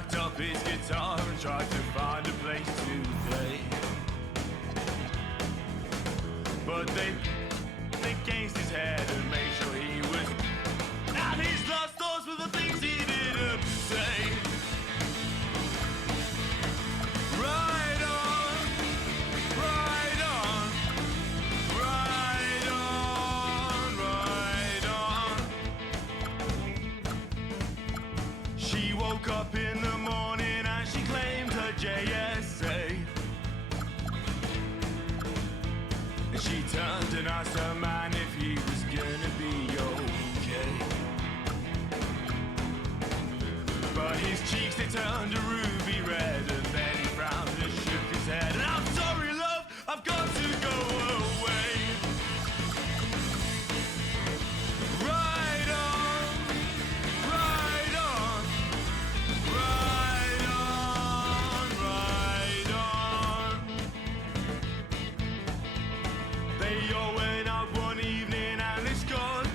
packed up his guitar and tried to find a place to play. But they against his head and made sure he was. And his last thoughts were the things he didn't say. Right on, right on, right on, right on. She woke up in the morning and she claimed her JSA. And she turned and asked her man if he was gonna be okay. But his cheeks, they turned a ruby red, and then he frowned and shook his head. And I'm sorry, love, I've got to go away. Right on, right on, right on, right on. They all went out one evening and it's gone.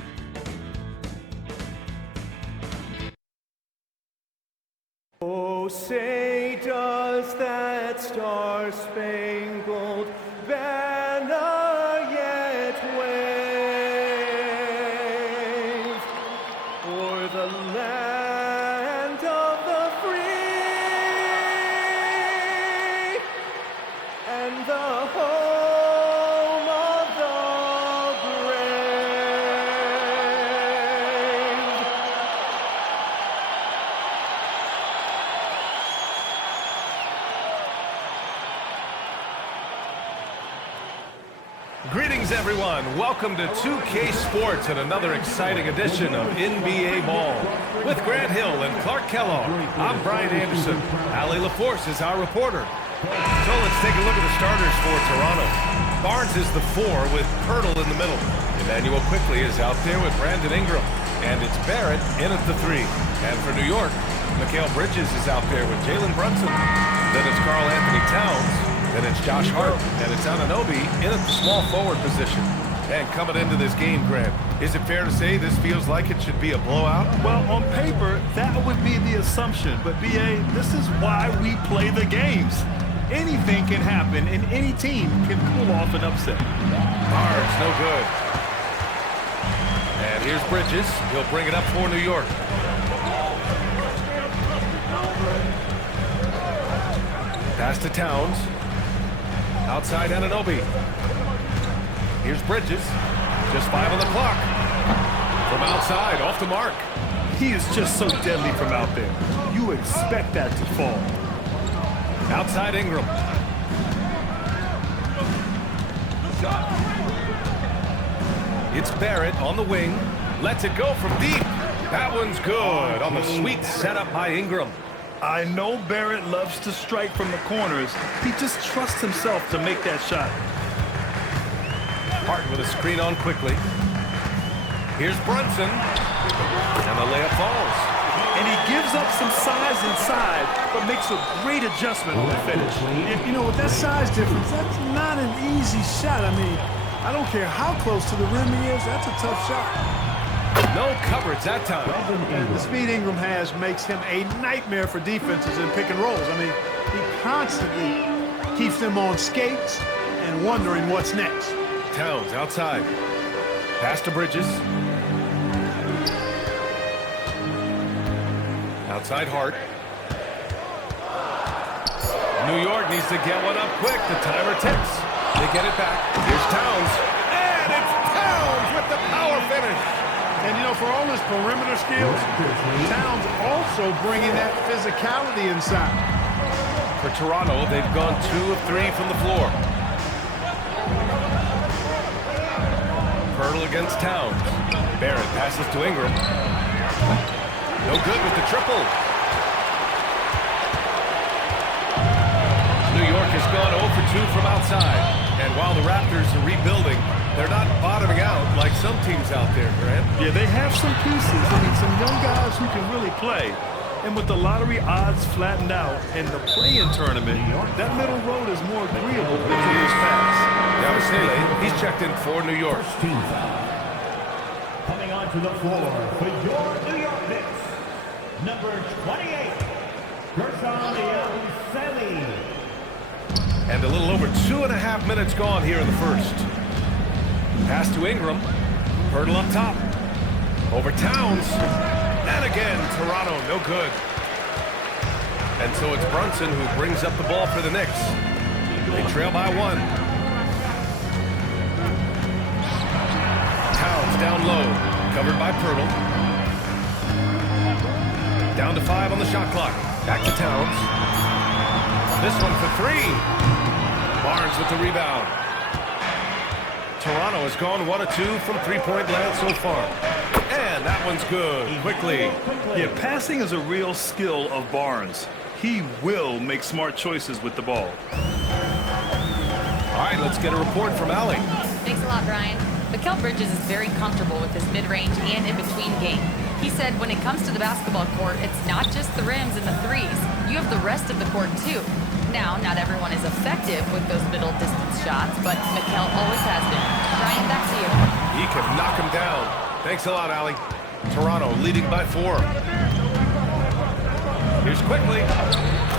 Oh, say does that star-spangled banner yet wave o'er the land of the free and the home of the brave? Greetings, everyone. Welcome to 2K Sports and another exciting edition of NBA Ball. With Grant Hill and Clark Kellogg, I'm Brian Anderson. Ali LaForce is our reporter. So let's take a look at the starters for Toronto. Barnes is the 4 with Pirtle in the middle. Emmanuel Quickly is out there with Brandon Ingram. And it's Barrett in at the 3. And for New York, Mikal Bridges is out there with Jalen Brunson. Then it's Karl Anthony Towns. Then it's Josh Hart, and it's Anunoby in at the small forward position. And coming into this game, Grant, is it fair to say this feels like it should be a blowout? Well, on paper, that would be the assumption. But, B.A., this is why we play the games. Anything can happen, and any team can pull off an upset. Barnes, no good. And here's Bridges. He'll bring it up for New York. Pass to Towns. Outside Anunoby. Here's Bridges. Just 5 on the clock. From outside, off the mark. He is just so deadly from out there. You expect that to fall. Outside Ingram. It's Barrett on the wing. Lets it go from deep. That one's good on the sweet setup by Ingram. I know Barrett loves to strike from the corners. He just trusts himself to make that shot. Hart with a screen on Quickly. Here's Brunson. And the layup falls. And he gives up some size inside, but makes a great adjustment on the finish. And, you know, with that size difference, that's not an easy shot. I mean, I don't care how close to the rim he is, that's a tough shot. No coverage that time. The speed Ingram has makes him a nightmare for defenses in pick and rolls. I mean, he constantly keeps them on skates and wondering what's next. Towns outside. Pass to Bridges. Outside Hart. New York needs to get one up quick. The timer ticks. They get it back. Here's Towns. And it's Towns with the power finish. And, you know, for all his perimeter skills, Towns also bringing that physicality inside. For Toronto, they've gone 2 of 3 from the floor. Pirtle against Towns. Barrett passes to Ingram. No good with the triple. New York has gone 0 for 2 from outside. And while the Raptors are rebuilding, they're not bottoming out like some teams out there, Grant. Yeah, they have some pieces. I mean, some young guys who can really play. And with the lottery odds flattened out and the play-in tournament, that middle road is more agreeable than years past. Yabusele, he's checked in for New York. Coming onto the floor for your New York Knicks, number 28, And a little over 2.5 minutes gone here in the first. Pass to Ingram. Hurdle up top. Over Towns. And again, Toronto, no good. And so it's Brunson who brings up the ball for the Knicks. They trail by 1. Towns down low, covered by Pirtle. Down to 5 on the shot clock. Back to Towns. This one for 3. Barnes with the rebound. Toronto has gone 1 of 2 from three-point land so far. And that one's good, quickly. Yeah, passing is a real skill of Barnes. He will make smart choices with the ball. All right, let's get a report from Allie. Thanks a lot, Brian. Mikal Bridges is very comfortable with his mid-range and in-between game. He said when it comes to the basketball court, it's not just the rims and the threes. You have the rest of the court, too. Now, not everyone is effective with those middle-distance shots, but Mikal always has been. Brian, back to you. He can knock him down. Thanks a lot, Allie. Toronto leading by 4. Here's quickly.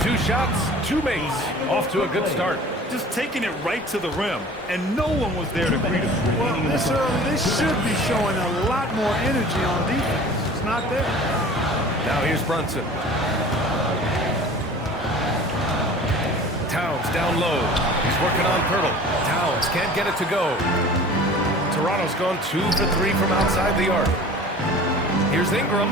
2 shots, 2 makes. Off to a good start. Just taking it right to the rim, and no one was there to greet him. Well, this early, they should be showing a lot more energy on defense. It's not there. Now here's Brunson. Towns down low. He's working on Pirtle. Towns can't get it to go. Toronto's gone 2 for 3 from outside the arc. Here's Ingram.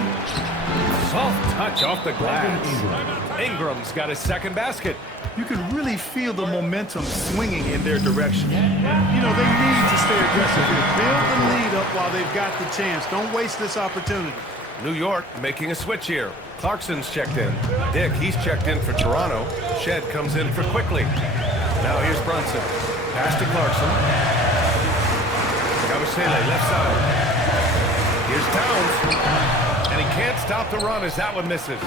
Soft touch off the glass. Ingram's got his second basket. You can really feel the momentum swinging in their direction. You know, they need to stay aggressive here. Build the lead up while they've got the chance. Don't waste this opportunity. New York making a switch here. Clarkson's checked in. Dick, he's checked in for Toronto. Shed comes in for Quickly. Now here's Brunson. Pass to Clarkson. Gabusele, left side. Here's Towns. And he can't stop the run as that one misses.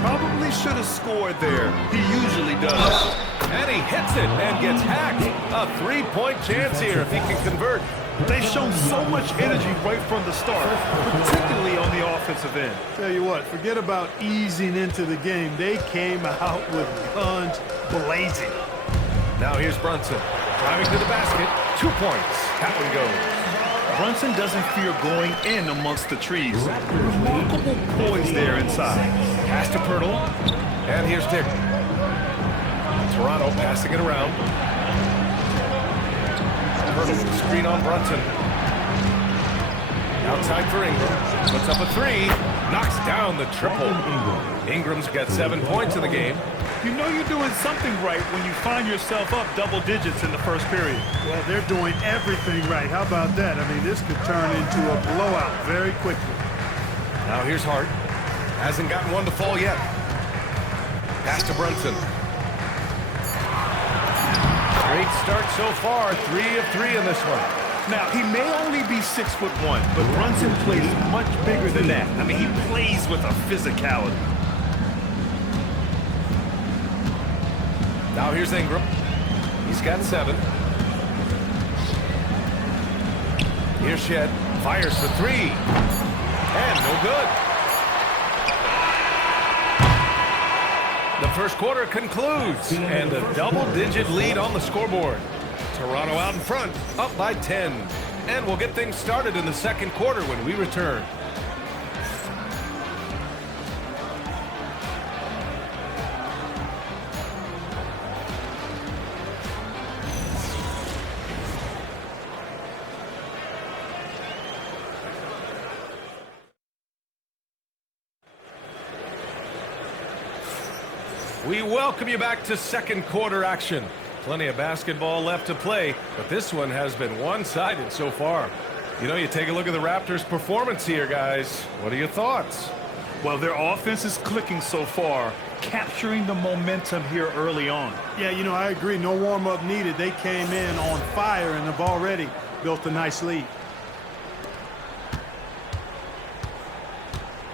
Probably should have scored there. He usually does. And he hits it and gets hacked. A 3-point chance here if he can convert. They've shown so much energy right from the start, particularly on the offensive end. Tell you what, forget about easing into the game. They came out with guns blazing. Now here's Brunson. Driving to the basket. 2 points. That one goes. Brunson doesn't fear going in amongst the trees. Remarkable poise there inside. Pass to Pirtle. And here's Dick. Toronto passing it around. Pirtle with the screen on Brunson. Outside for Ingram. Puts up a 3. Knocks down the triple. Ingram's got 7 points in the game. You know you're doing something right when you find yourself up double digits in the first period. Well, they're doing everything right. How about that? I mean, this could turn into a blowout very quickly. Now here's Hart. Hasn't gotten one to fall yet. Pass to Brunson. Great start so far. 3 of 3 in this one. Now, he may only be 6'1", but Brunson plays much bigger than that. I mean, he plays with a physicality. Now here's Ingram. He's got 7. Here's Shed. Fires for 3. And no good. The first quarter concludes. And a double-digit lead on the scoreboard. Toronto out in front, up by 10. And we'll get things started in the second quarter when we return. We welcome you back to second quarter action. Plenty of basketball left to play, but this one has been one-sided so far. You know, you take a look at the Raptors' performance here, guys. What are your thoughts? Well, their offense is clicking so far, capturing the momentum here early on. Yeah, you know, I agree. No warm-up needed. They came in on fire and have already built a nice lead.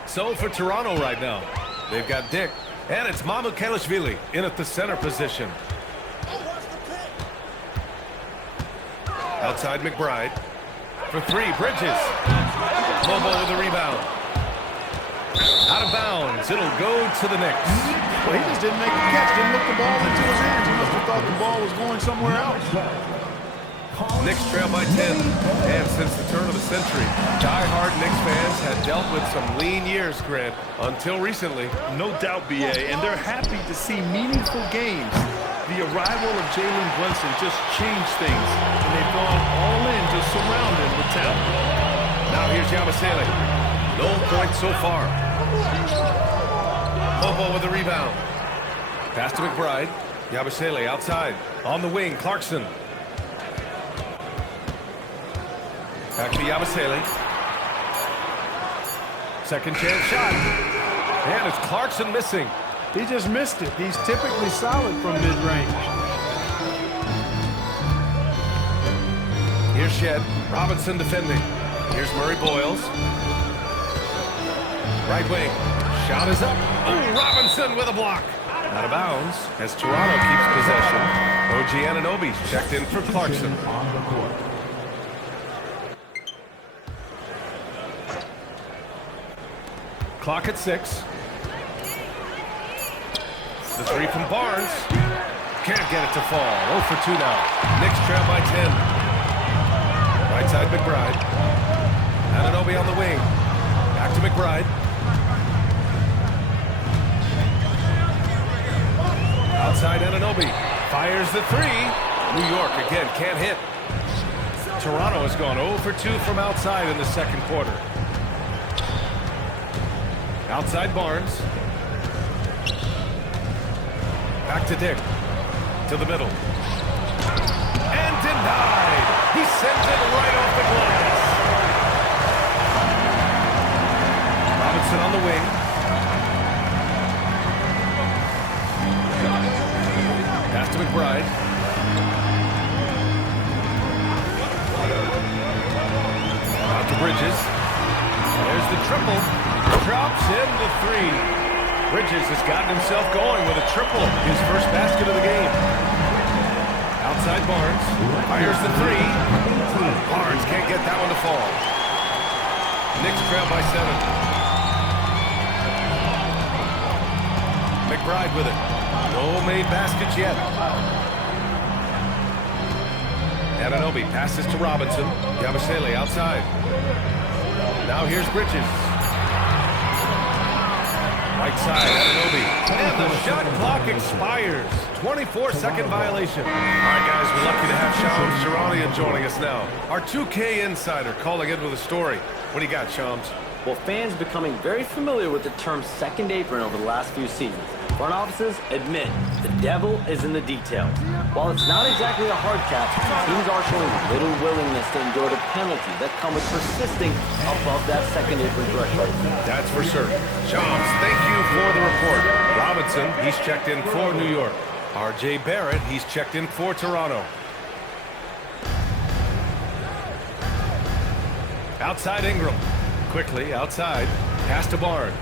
So for Toronto right now, they've got Dick, and it's Mamukelashvili in at the center position. Outside McBride. For 3, Bridges. Lobo with the rebound. Out of bounds. It'll go to the Knicks. Well, he just didn't make the catch, didn't look the ball into his hands. He must have thought the ball was going somewhere else. Knicks trail by 10. And since the turn of the century, die-hard Knicks fans had dealt with some lean years, Grant, until recently. No doubt, B.A., and they're happy to see meaningful games. The arrival of Jalen Brunson just changed things, and they've gone all in to surround him with talent. Now here's Yabusele. No points so far. Bobo with the rebound. Pass to McBride. Yabusele outside. On the wing, Clarkson. Back to Yabusele. Second chance shot. And it's Clarkson missing. He just missed it. He's typically solid from mid-range. Here's Shed. Robinson defending. Here's Murray Boyles. Right wing. Shot is up. Oh, Robinson with a block. Out of bounds as Toronto keeps possession. OG Anunoby's checked in for Clarkson. Clock at 6. The three from Barnes. Can't get it to fall. 0 for 2 now. Knicks trail by 10. Right side McBride. Anunoby on the wing. Back to McBride. Outside Anunoby. Fires the three. New York again can't hit. Toronto has gone 0 for 2 from outside in the second quarter. Outside Barnes. Back to Dick. To the middle. And denied. He sends it right off the glass. Robinson on the wing. Pass to McBride. Out to Bridges. There's the triple. Drops in the three. Bridges has gotten himself going with a triple. His first basket of the game. Outside Barnes. Fires the three. Barnes can't get that one to fall. Knicks trail by 7. McBride with it. No made baskets yet. Anunoby passes to Robinson. Yabusele outside. Now here's Bridges. Right side, Anunoby. And the shot clock expires. 24-second violation. All right, guys, we're lucky to have Shams Charania joining us now. Our 2K insider calling in with a story. What do you got, Shams? Well, fans becoming very familiar with the term second apron over the last few seasons. Front offices admit the devil is in the details. While it's not exactly a hard cap, teams are showing little willingness to endure the penalties that come with persisting above that second apron threshold. That's for certain. Shams, thank you for the report. Robinson, he's checked in for New York. RJ Barrett, he's checked in for Toronto. Outside Ingram. Quickly, outside. Pass to Barnes.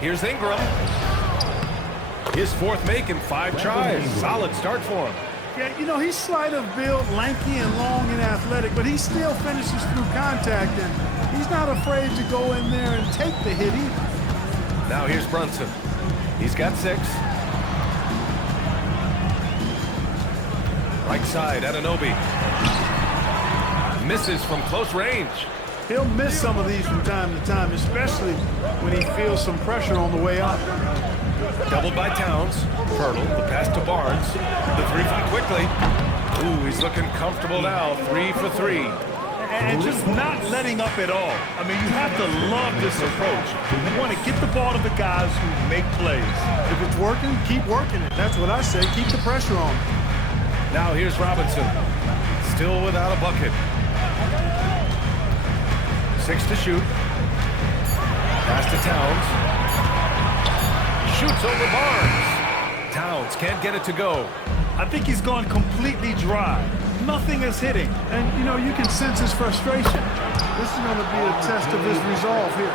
Here's Ingram. His fourth make in 5 tries. Solid start for him. Yeah, you know, he's slight of build, lanky and long and athletic, but he still finishes through contact, and he's not afraid to go in there and take the hit either. Now here's Brunson. He's got 6. Right side, Anunoby. Misses from close range. He'll miss some of these from time to time, especially when he feels some pressure on the way up. Doubled by Towns. Fertile, the pass to Barnes. The three from Quickly. Ooh, he's looking comfortable now. 3 for 3. And just not letting up at all. I mean, you have to love this approach. You want to get the ball to the guys who make plays. If it's working, keep working it. That's what I say. Keep the pressure on. Now here's Robinson. Still without a bucket. 6 to shoot. Pass to Towns. Shoots over Barnes. Towns can't get it to go. I think he's gone completely dry. Nothing is hitting. And, you know, you can sense his frustration. This is going to be a test of his resolve here.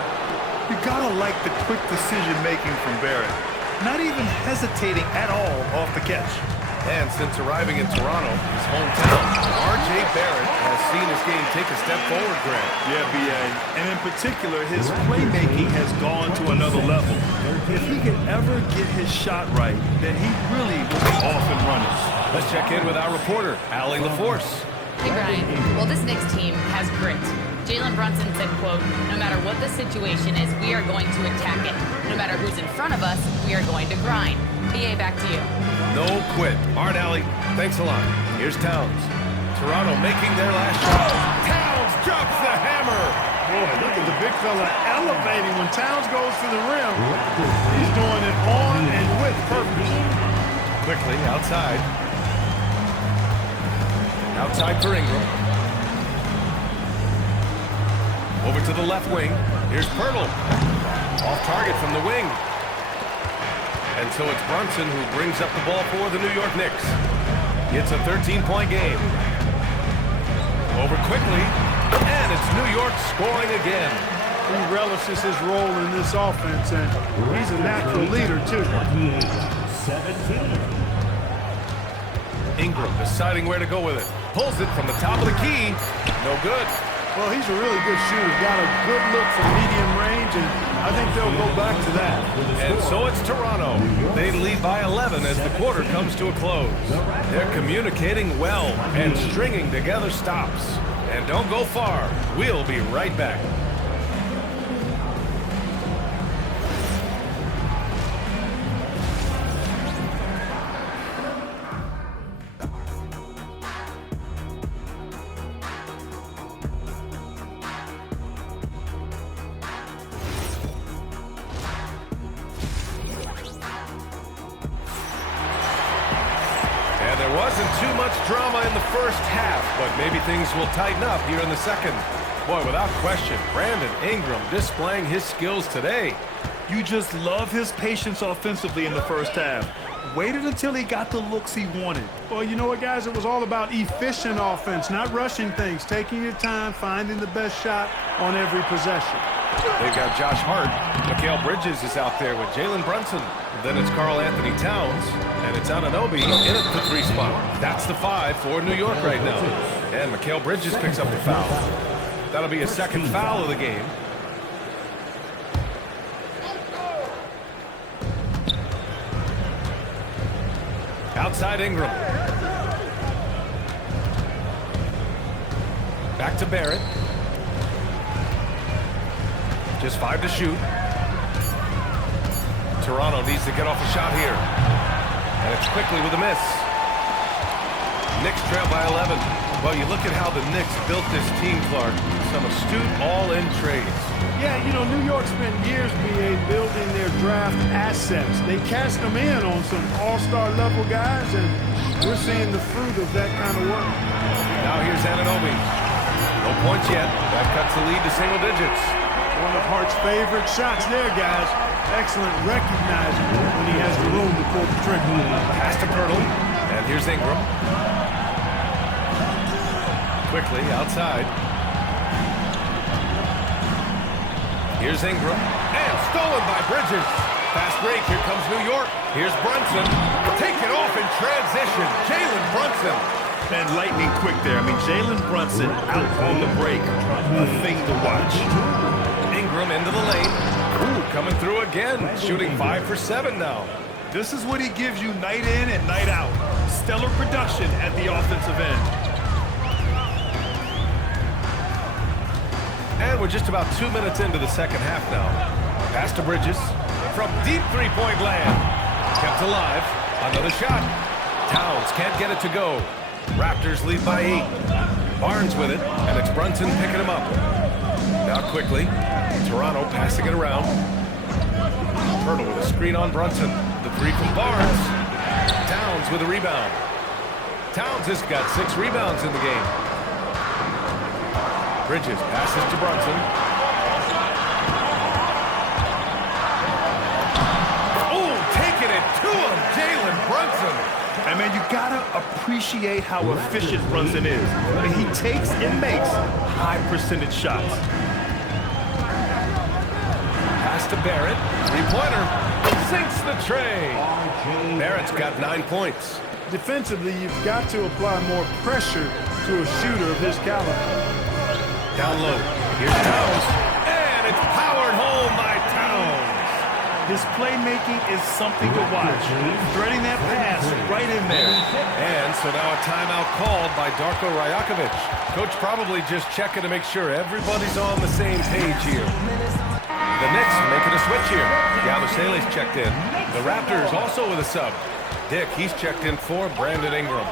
You gotta like the quick decision-making from Barrett. Not even hesitating at all off the catch. And since arriving in Toronto, his hometown, R.J. Barrett has seen his game take a step forward, Grant. Yeah, B.A. And in particular, his playmaking has gone to another level. If he can ever get his shot right, then he really will be off and running. Let's check in with our reporter, Allie LaForce. Hey, Brian. Well, this Knicks team has grit. Jalen Brunson said, quote, "No matter what the situation is, we are going to attack it. No matter who's in front of us, we are going to grind." BA, back to you. No quit. All right, Allie, thanks a lot. Here's Towns. Toronto making their last shot. Towns drops the hammer. Boy, look at the big fella elevating when Towns goes to the rim. He's doing it on and with purpose. Quickly, outside. Outside for Ingram. Over to the left wing. Here's Pirtle. Off target from the wing. And so it's Brunson who brings up the ball for the New York Knicks. It's a 13-point game. Over quickly. And it's New York scoring again. He relishes his role in this offense, and he's a natural leader, too. 17. Ingram deciding where to go with it. Pulls it from the top of the key. No good. Well, he's a really good shooter. Got a good look from medium range, and I think they'll go back to that. And so it's Toronto. They lead by 11 as the quarter comes to a close. They're communicating well and stringing together stops. And don't go far. We'll be right back. There wasn't too much drama in the first half, but maybe things will tighten up here in the second. Boy, without question, Brandon Ingram displaying his skills today. You just love his patience offensively in the first half. Waited until he got the looks he wanted. Well, you know what, guys? It was all about efficient offense, not rushing things, taking your time, finding the best shot on every possession. They've got Josh Hart. Mikal Bridges is out there with Jalen Brunson. Then it's Karl Anthony Towns. And it's Anunoby in at the 3 spot. That's the 5 for New York right now. And Mikal Bridges picks up the foul. That'll be his second foul of the game. Outside Ingram. Back to Barrett. Just 5 to shoot. Toronto needs to get off a shot here. And it's quickly with a miss. Knicks trail by 11. Well, you look at how the Knicks built this team, Clark. Some astute all-in trades. Yeah, you know, New York spent years, BA, building their draft assets. They cast them in on some all-star level guys, and we're seeing the fruit of that kind of work. Now here's Anunoby. No points yet. That cuts the lead to single digits. One of Hart's favorite shots there, guys. Excellent recognizing when he has the room to pull the trigger. Pass to Pirtle. And here's Ingram. Quickly outside. Here's Ingram. And stolen by Bridges. Fast break. Here comes New York. Here's Brunson. Take it off in transition. Jalen Brunson. And lightning quick there. I mean, Jalen Brunson out on the break. A thing to watch. Ingram into the lane. Ooh, coming through again. Shooting 5 for 7 now. This is what he gives you night in and night out. Stellar production at the offensive end. And we're just about 2 minutes into the second half now. Pass to Bridges. From deep three-point land. Kept alive. Another shot. Towns can't get it to go. Raptors lead by 8. Barnes with it, and it's Brunson picking him up. Now quickly, Toronto passing it around. Pirtle with a screen on Brunson. The 3 from Barnes. Towns with a rebound. Towns has got 6 rebounds in the game. Bridges passes to Brunson. Oh, taking it to him, Jalen Brunson. And man, you gotta appreciate how efficient Brunson is. I mean, he takes and makes high percentage shots. Pass to Barrett. 3-pointer. Sinks the tray. Barrett's got 9 points. Defensively, you've got to apply more pressure to a shooter of his caliber. Down low. Here's Towns. And it's powered home by Towns. His playmaking is something to watch. Threading that pass right in there. And so now a timeout called by Darko Rajakovic. Coach probably just checking to make sure everybody's on the same page here. The Knicks making a switch here. Yabusele's checked in. The Raptors also with a sub. Dick, he's checked in for Brandon Ingram.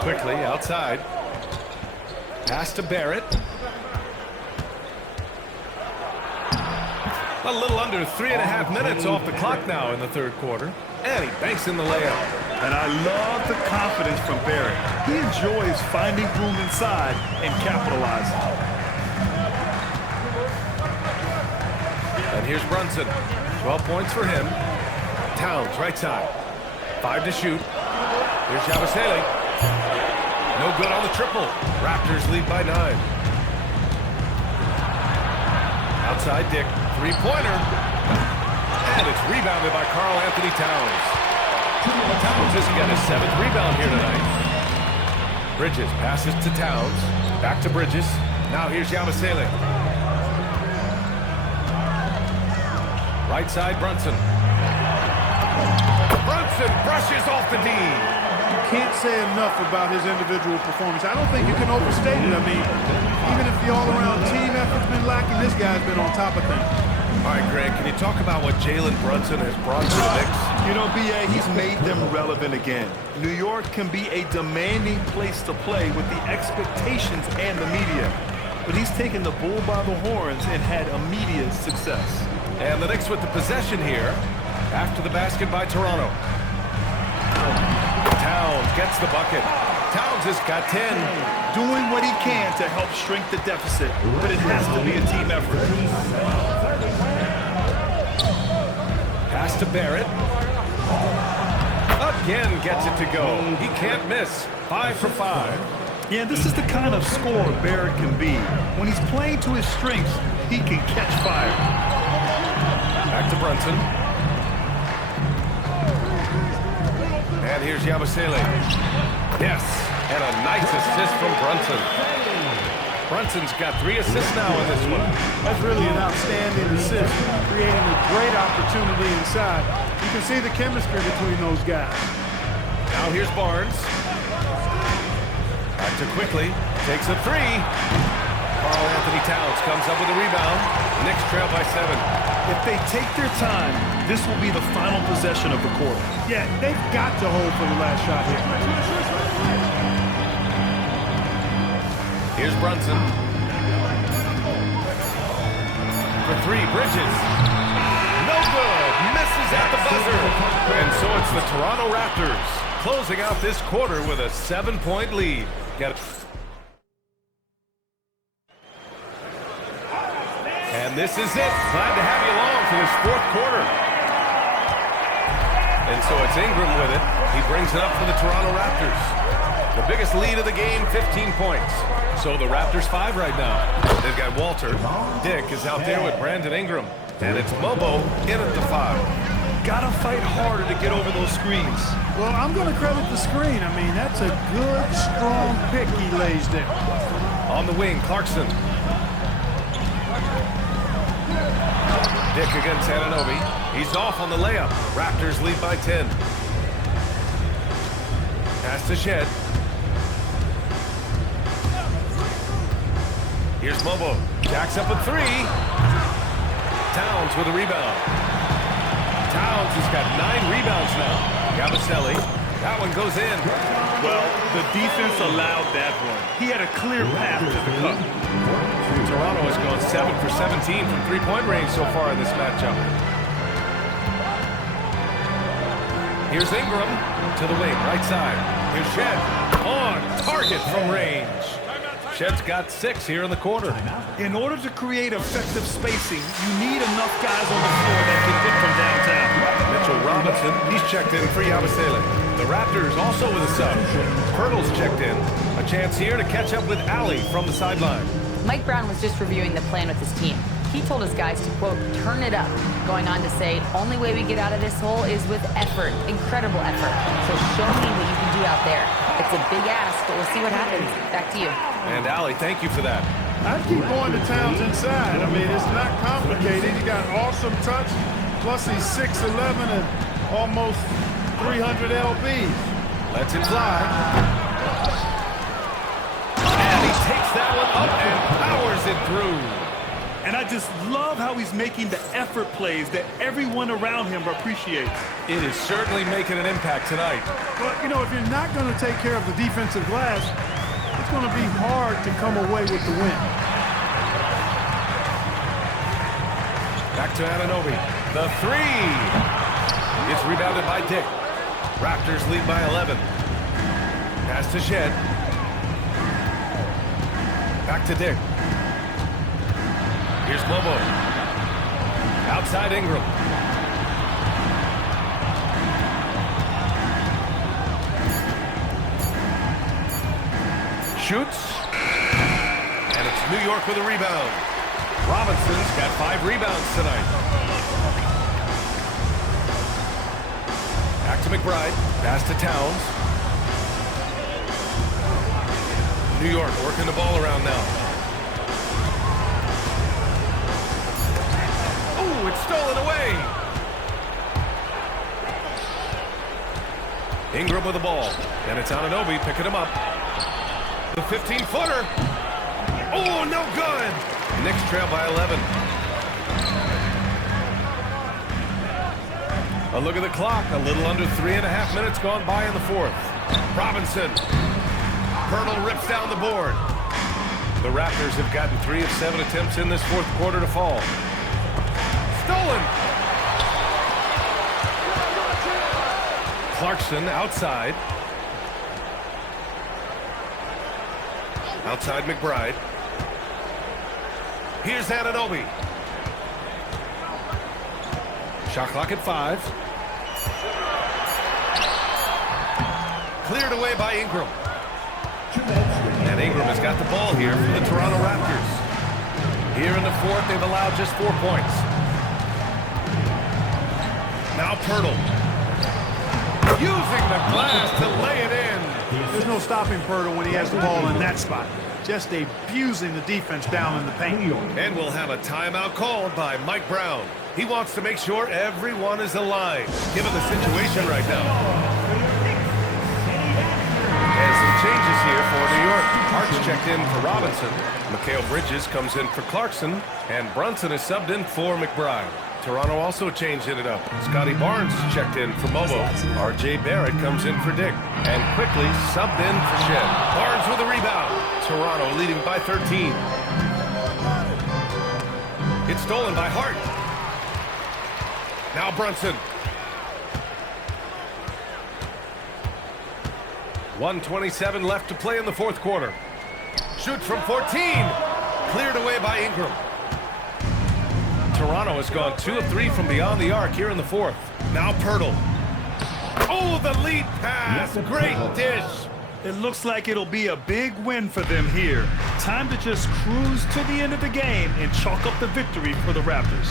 Quickly outside. Pass to Barrett. A little under 3.5 minutes off the clock now in the third quarter. And he banks in the layup. And I love the confidence from Barrett. He enjoys finding room inside and capitalizing. And here's Brunson. 12 points for him. Towns, right side. 5 to shoot. Here's Yabusele. No good on the triple. Raptors lead by 9. Outside Dick. Three-pointer. And it's rebounded by Karl Anthony Towns. Towns has got his 7th rebound here tonight. Bridges passes to Towns. Back to Bridges. Now here's Yabusele. Right side, Brunson. Brunson brushes off the D. You can't say enough about his individual performance. I don't think you can overstate it. I mean, even if the all-around team effort's been lacking, this guy's been on top of things. All right, Greg, can you talk about what Jalen Brunson has brought to the Knicks? You know, B.A., he's made them relevant again. New York can be a demanding place to play with the expectations and the media. But he's taken the bull by the horns and had immediate success. And the Knicks with the possession here after the basket by Toronto. Towns gets the bucket. Towns has got 10. Doing what he can to help shrink the deficit, but it has to be a team effort. Pass to Barrett. Again gets it to go. He can't miss. 5 for 5. Yeah, this is the kind of scorer Barrett can be. When he's playing to his strengths, he can catch fire. Back to Brunson. And here's Yabusele. Yes, and a nice assist from Brunson. Brunson's got 3 assists now in this one. That's really an outstanding assist, creating a great opportunity inside. You can see the chemistry between those guys. Now here's Barnes. Back to Quickly. Takes a 3. Karl Anthony Towns comes up with a rebound. Knicks trail by 7. If they take their time, this will be the final possession of the quarter. Yeah, they've got to hold for the last shot here. Here's Brunson. For 3, Bridges. No good. Misses at the buzzer. And so it's the Toronto Raptors closing out this quarter with a 7-point lead. And this is it. Glad to have you along for this 4th quarter. And so it's Ingram with it. He brings it up for the Toronto Raptors. The biggest lead of the game, 15 points. So the Raptors 5 right now. They've got Walter. Dick is out there with Brandon Ingram. And it's Mobo in at the 5. Gotta fight harder to get over those screens. Well, I'm going to credit the screen. I mean, that's a good, strong pick he lays there. On the wing, Clarkson. Dick against Anunoby. He's off on the layup. Raptors lead by 10. Pass to Shed. Here's Mobo. Jacks up a 3. Towns with a rebound. Towns has got 9 rebounds now. Yabusele. That one goes in. Well, the defense allowed that one. He had a clear path to the cup. Toronto has gone 7 for 17 from 3-point range so far in this matchup. Here's Ingram to the wing, right side. Here's Shed on target from range. Shed's got 6 here in the quarter. In order to create effective spacing, you need enough guys on the floor that can hit from downtown. Mitchell Robinson, he's checked in for Yabusele. The Raptors also with a sub. Pirtle's checked in. A chance here to catch up with Allie from the sideline. Mike Brown was just reviewing the plan with his team. He told his guys to, quote, turn it up, going on to say, only way we get out of this hole is with effort, incredible effort. So show me what you can do out there. It's a big ask, but we'll see what happens. Back to you. And Allie, thank you for that. I'd keep going to Towns inside. I mean, it's not complicated. He got awesome touch, plus he's 6'11" and almost 300 lbs. Lets it fly. And he takes that one up and powers it through. And I just love how he's making the effort plays that everyone around him appreciates. It is certainly making an impact tonight. But, you know, if you're not going to take care of the defensive glass, it's going to be hard to come away with the win. Back to Anunoby. The three. It's rebounded by Dick. Raptors lead by 11. Pass to Shed. Back to Dick. Here's Bobo. Outside Ingram. Shoots. And it's New York with a rebound. Robinson's got 5 rebounds tonight. Back to McBride. Pass to Towns. New York working the ball around now. Oh, it's stolen away. Ingram with the ball. And it's Anunoby picking him up. The 15-footer. Oh, no good. Knicks trail by 11. A look at the clock. A little under 3.5 minutes gone by in the fourth. Robinson. Pirtle rips down the board. The Raptors have gotten 3 of 7 attempts in this fourth quarter to fall. Stolen. Clarkson outside. Outside McBride. Here's Anunoby. Shot clock at 5. Cleared away by Ingram. And Ingram has got the ball here for the Toronto Raptors. Here in the fourth, they've allowed just 4 points. Now Pirtle. Using the glass to lay it in. There's no stopping Pirtle when he has the ball in that spot. Just abusing the defense down in the paint. And we'll have a timeout called by Mike Brown. He wants to make sure everyone is aligned, given the situation right now. And some changes here for New York. Hart's checked in for Robinson. Mikal Bridges comes in for Clarkson. And Brunson is subbed in for McBride. Toronto also changing it up. Scotty Barnes is checked in for Mobo. R.J. Barrett comes in for Dick. And quickly subbed in for Shed. Barnes with a rebound. Toronto leading by 13. It's stolen by Hart. Now Brunson. 1:27 left to play in the fourth quarter. Shoots from 14. Cleared away by Ingram. Toronto has gone 2 of 3 from beyond the arc here in the fourth. Now Pirtle. Oh, the lead pass. Great dish. It looks like it'll be a big win for them here. Time to just cruise to the end of the game and chalk up the victory for the Raptors.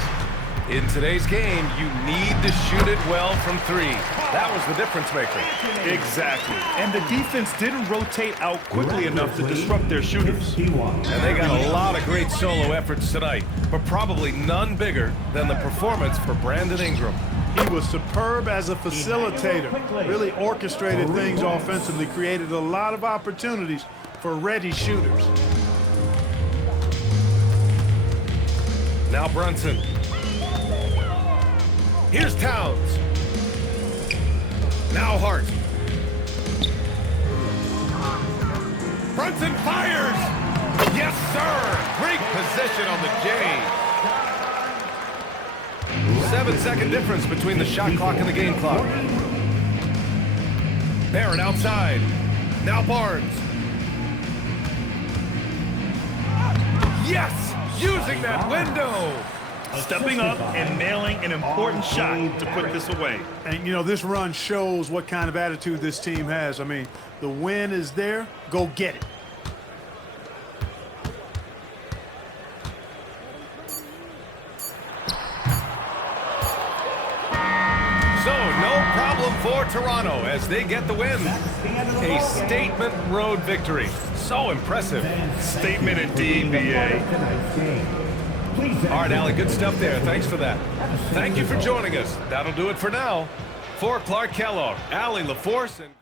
In today's game, you need to shoot it well from 3. That was the difference maker. Exactly. And the defense didn't rotate out quickly enough to disrupt their shooters. And they got a lot of great solo efforts tonight, but probably none bigger than the performance for Brandon Ingram. He was superb as a facilitator. Really orchestrated things offensively, created a lot of opportunities for ready shooters. Now Brunson. Here's Towns. Now Hart. Brunson fires. Yes, sir. Great position on the J. 7-second difference between the shot clock and the game clock. Barrett outside. Now Barnes. Yes! Using that window. Stepping up and nailing an important shot to put this away. And, you know, this run shows what kind of attitude this team has. I mean, the win is there. Go get it. for Toronto as they get the win. A statement road victory. So impressive. Statement indeed, BA. All right, Allie, good stuff there. Thanks for that. Thank you for joining us. That'll do it for now. For Clark Kellogg, Allie LaForce, and